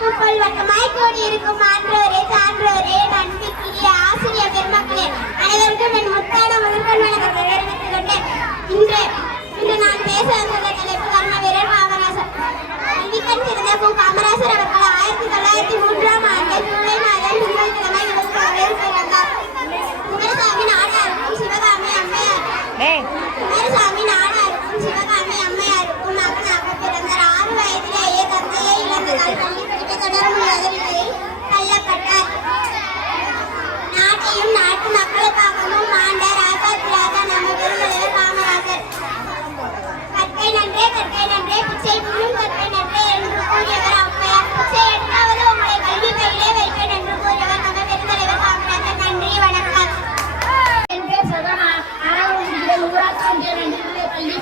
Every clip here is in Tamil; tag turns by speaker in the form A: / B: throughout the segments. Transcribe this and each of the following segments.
A: இப்பதோர் கூடி இருக்கும் ஆன்றோரே சான்றோரே நன்றிக்குரிய ஆசிரியர் பெருமக்களே. நன்றே பிச்சை நன்றே என்று கூறியவர் ஔவையார் பிச்சை உங்களை கல்வி பயிலே வைப்பேன் என்று கூறியவர் நம்ம பெருந்தலைவர் காமராஜர் நன்றி வணக்கம்
B: என் பேர் சதனா ஆறாவது ஊராட்சி ஒன்றிய நடுநிலைப் பள்ளி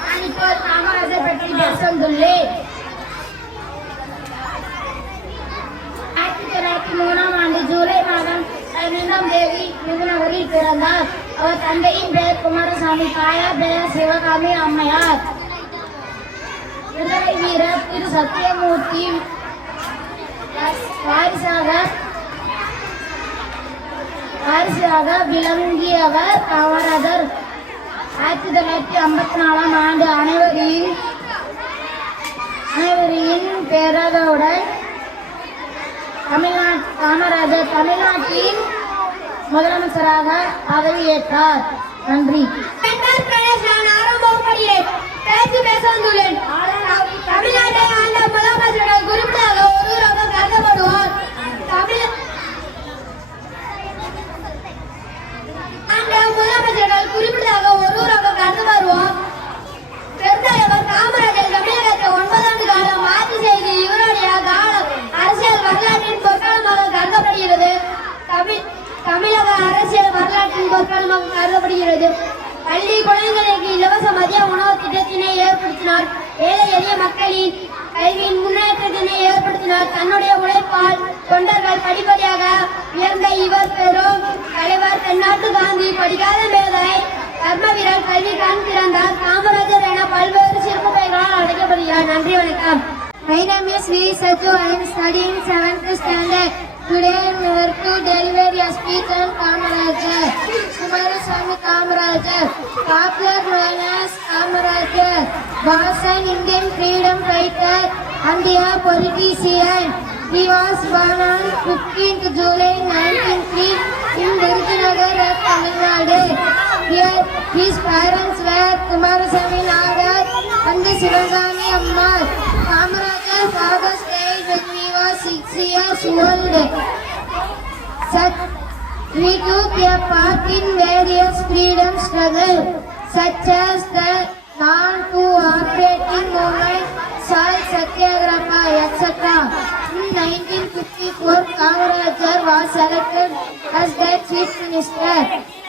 B: நான் இப்போது காமராஜர் பற்றி பேச வந்துள்ளேன் ஆயிரத்தி தொள்ளாயிரத்தி மூணாம் ஆண்டு ஜூலை மாதம் பதினைந்தாம் தேதி விருதுநகரில் பிறந்தார். அவர் தந்தையின் பெயர் குமாரசாமி தாயார் பெயர் சிவகாமி அம்மையார். விடுதலை வீரர் திரு சத்தியமூர்த்தி வாரிசாக வாரிசாக விளங்கியவர் காமராஜர். ஆயிரத்தி தொள்ளாயிரத்தி ஐம்பத்தி நாலாம் ஆண்டு அனைவரின் அனைவரின் பேரதவுடன் தமிழ்நாட் காமராஜர் தமிழ்நாட்டின் முதலமைச்சராக பதவியேற்றார். நன்றி.
A: நான் பேச்சு பேச வந்துள்ளேன். தமிழ்நாட்டை ஆண்ட பொற்காலமாக கருதப்படுகிறது பள்ளி குழந்தைகளுக்கு இலவச மதிய உணவு திட்டத்தினை ஏற்படுத்தினார் ஏழை எளிய மக்களின் கல்வியின் முன்னேற்றத்தினை ஏற்படுத்தினார் தன்னுடைய உழைப்பால் தொண்டர்கள் படிப்படியாக உயர்ந்த இவர் பெரும் தலைவர் தென்னாட்டு காந்தி படிக்காத மேதை கர்ம வீரர் கல்வி கண் திறந்தார் காமராஜர் என பல்வேறு சிறப்பு பெயர்களால் அழைக்கப்படுகிறார் நன்றி வணக்கம் My name is V. Saju. I am studying 7th standard. Today I am here to deliver a speech on Kamarajar. Kumaraswamy Kamarajar, popular known as Kamarajar, was an Indian freedom fighter and a politician. He was born on 15th July 1903 in Virudhunagar, Tamil Nadu. Here, his parents were Kumaraswamy Nagar and Sivagami Ammar. Years old. Such, he took a part in various freedom struggles, such as the non-cooperating movement, salt satyagraha, etc. In 1954, Kamarajar was selected as the chief minister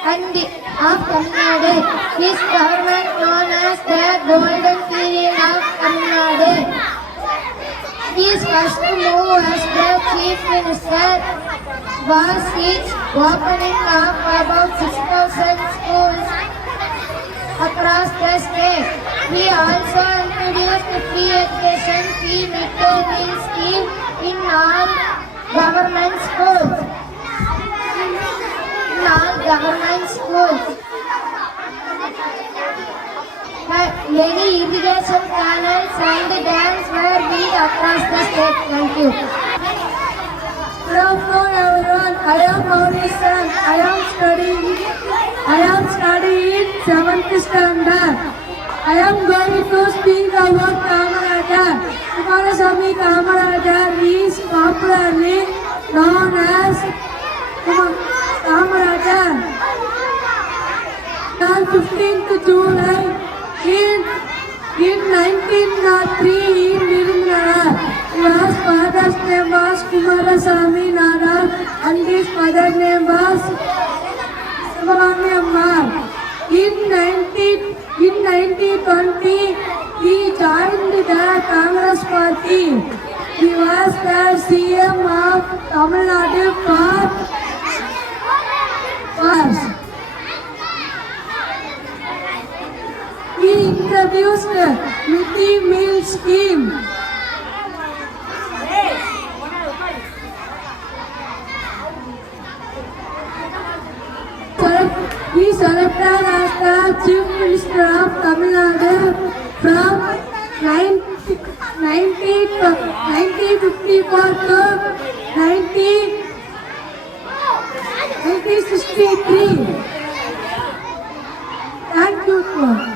A: and of Tamil Nadu. His government known as the Golden His first move as the chief minister was his opening of about 6,000 schools across the state. He also introduced free education, free midday meal scheme in all government schools. In all government schools. Many irrigation canals and dams were built across the state. Thank you.
C: Afternoon everyone. I am Mauritian. I am studying. I am studying seventh standard. I am going to speak about Kamarajar. Kumaraswamy Kamarajar is popularly known as Kamarajar. On 15th July in in 1903 in Nirmala, his father's name was Kumarasamy Nadar and his mother's name was Sivagami Ammar. In 19 in 1920, he joined the Congress party. He was the CM of Tamil Nadu for years. Scheme He selected as the Chief Minister of Tamil Nadu from 1954 to 1963. Thank you.